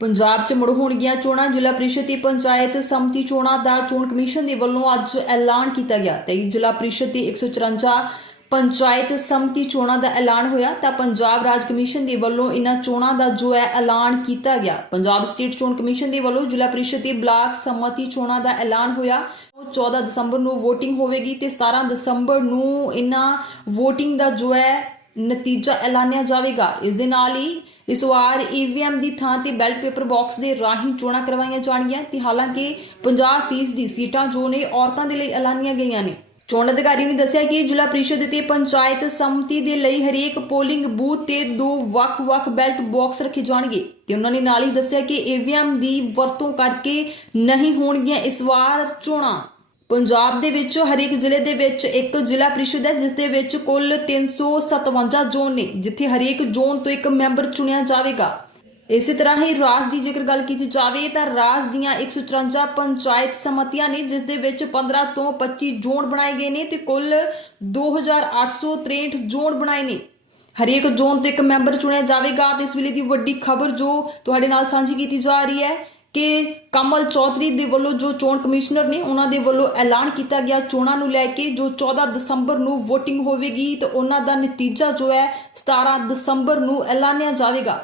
ਪੰਜਾਬ 'ਚ ਮੁੜ ਹੋਣਗੀਆਂ ਚੋਣਾਂ, ਜ਼ਿਲ੍ਹਾ ਪ੍ਰੀਸ਼ਦ ਤੇ ਪੰਚਾਇਤ ਸਮਿਤੀ ਚੋਣਾਂ ਦਾ ਚੋਣ ਕਮਿਸ਼ਨ ਦੇ ਵੱਲੋਂ ਅੱਜ ਐਲਾਨ ਕੀਤਾ ਗਿਆ ਤੇ ਜ਼ਿਲ੍ਹਾ ਪ੍ਰੀਸ਼ਦ ਦੀ 154 ਪੰਚਾਇਤ ਸਮਿਤੀ ਚੋਣਾਂ ਦਾ ਐਲਾਨ ਹੋਇਆ ਤਾਂ ਪੰਜਾਬ ਰਾਜ ਕਮਿਸ਼ਨ ਦੇ ਵੱਲੋਂ ਇਹਨਾਂ ਚੋਣਾਂ ਦਾ ਜੋ ਹੈ ਐਲਾਨ ਕੀਤਾ ਗਿਆ। ਪੰਜਾਬ ਸਟੇਟ ਚੋਣ ਕਮਿਸ਼ਨ ਦੇ ਵੱਲੋਂ ਜ਼ਿਲ੍ਹਾ ਪ੍ਰੀਸ਼ਦ ਤੇ ਬਲਾਕ ਸਮਿਤੀ ਚੋਣਾਂ ਦਾ ਐਲਾਨ ਹੋਇਆ। 14 ਦਸੰਬਰ ਨੂੰ VOTING ਹੋਵੇਗੀ ਤੇ 17 ਦਸੰਬਰ ਨੂੰ ਇਹਨਾਂ VOTING ਦਾ ਜੋ ਹੈ ਨਤੀਜਾ ਐਲਾਨਿਆ ਜਾਵੇਗਾ। ਇਸ ਦੇ ਨਾਲ ਹੀ ਇਸ ਵਾਰ ਈਵੀਐਮ ਦੀ ਥਾਂ ਤੇ ਬੈਲਟ ਪੇਪਰ ਬਾਕਸ ਦੇ ਰਾਹੀਂ ਚੋਣਾਂ ਕਰਵਾਈਆਂ ਜਾਣਗੀਆਂ ਤੇ ਹਾਲਾਂਕਿ 50% ਦੀ ਸੀਟਾਂ ਜੋ ਨੇ ਔਰਤਾਂ ਦੇ ਲਈ ਐਲਾਨੀਆਂ ਗਈਆਂ ਨੇ। ਚੋਣ ਅਧਿਕਾਰੀ ਨੇ ਦੱਸਿਆ ਕਿ ਜ਼ਿਲ੍ਹਾ ਪ੍ਰੀਸ਼ਦ ਤੇ ਪੰਚਾਇਤ ਸਮਿਤੀ ਦੇ ਲਈ ਹਰੇਕ ਪੋਲਿੰਗ ਬੂਥ ਤੇ ਦੋ ਵੱਖ-ਵੱਖ ਬੈਲਟ ਬਾਕਸ ਰੱਖੇ ਜਾਣਗੇ ਤੇ ਉਹਨਾਂ ਨੇ ਨਾਲ ਹੀ ਦੱਸਿਆ ਕਿ ਈਵੀਐਮ ਦੀ ਵਰਤੋਂ ਕਰਕੇ ਨਹੀਂ ਹੋਣਗੀਆਂ ਇਸ ਵਾਰ ਚੋਣਾਂ। ਪੰਜਾਬ ਦੇ ਵਿੱਚ ਹਰੇਕ ਜ਼ਿਲ੍ਹੇ ਦੇ ਵਿੱਚ ਇੱਕ ਜ਼ਿਲ੍ਹਾ ਪ੍ਰੀਸ਼ਦ ਹੈ, ਜਿਸ ਦੇ ਵਿੱਚ ਕੁੱਲ 357 ਜ਼ੋਨ ਨੇ, ਜਿੱਥੇ ਹਰੇਕ ਜ਼ੋਨ ਤੋਂ ਇੱਕ ਮੈਂਬਰ ਚੁਣਿਆ ਜਾਵੇਗਾ। ਇਸੇ ਤਰ੍ਹਾਂ ਹੀ ਰਾਜ ਦੀ ਜੇਕਰ ਗੱਲ ਕੀਤੀ ਜਾਵੇ ਤਾਂ ਰਾਜ ਦੀਆਂ 154 ਪੰਚਾਇਤ ਸਮਤੀਆਂ ਨੇ, ਜਿਸ ਦੇ ਵਿੱਚ 15 ਤੋਂ 25 ਜ਼ੋਨ ਬਣਾਏ ਗਏ ਨੇ ਤੇ ਕੁੱਲ 2863 ਜ਼ੋਨ ਬਣਾਏ ਨੇ। ਹਰੇਕ ਜ਼ੋਨ ਤੋਂ ਇੱਕ ਮੈਂਬਰ ਚੁਣਿਆ ਜਾਵੇਗਾ ਤੇ ਇਸ ਵੇਲੇ ਦੀ ਵੱਡੀ ਖਬਰ ਜੋ ਤੁਹਾਡੇ ਨਾਲ ਸਾਂਝੀ ਕੀਤੀ ਜਾ ਰਹੀ ਹੈ ਕਿ ਕਮਲ ਚੌਧਰੀ ਦੇ ਵੱਲੋਂ ਜੋ ਚੋਣ ਕਮਿਸ਼ਨਰ ਨੇ ਉਹਨਾਂ ਦੇ ਵੱਲੋਂ ਐਲਾਨ ਕੀਤਾ ਗਿਆ, ਚੋਣਾਂ ਨੂੰ ਲੈ ਕੇ ਜੋ 14 ਦਸੰਬਰ ਨੂੰ VOTING ਹੋਵੇਗੀ ਤੇ ਉਹਨਾਂ ਦਾ ਨਤੀਜਾ ਜੋ ਹੈ 17 ਦਸੰਬਰ ਨੂੰ ਐਲਾਨਿਆ ਜਾਵੇਗਾ।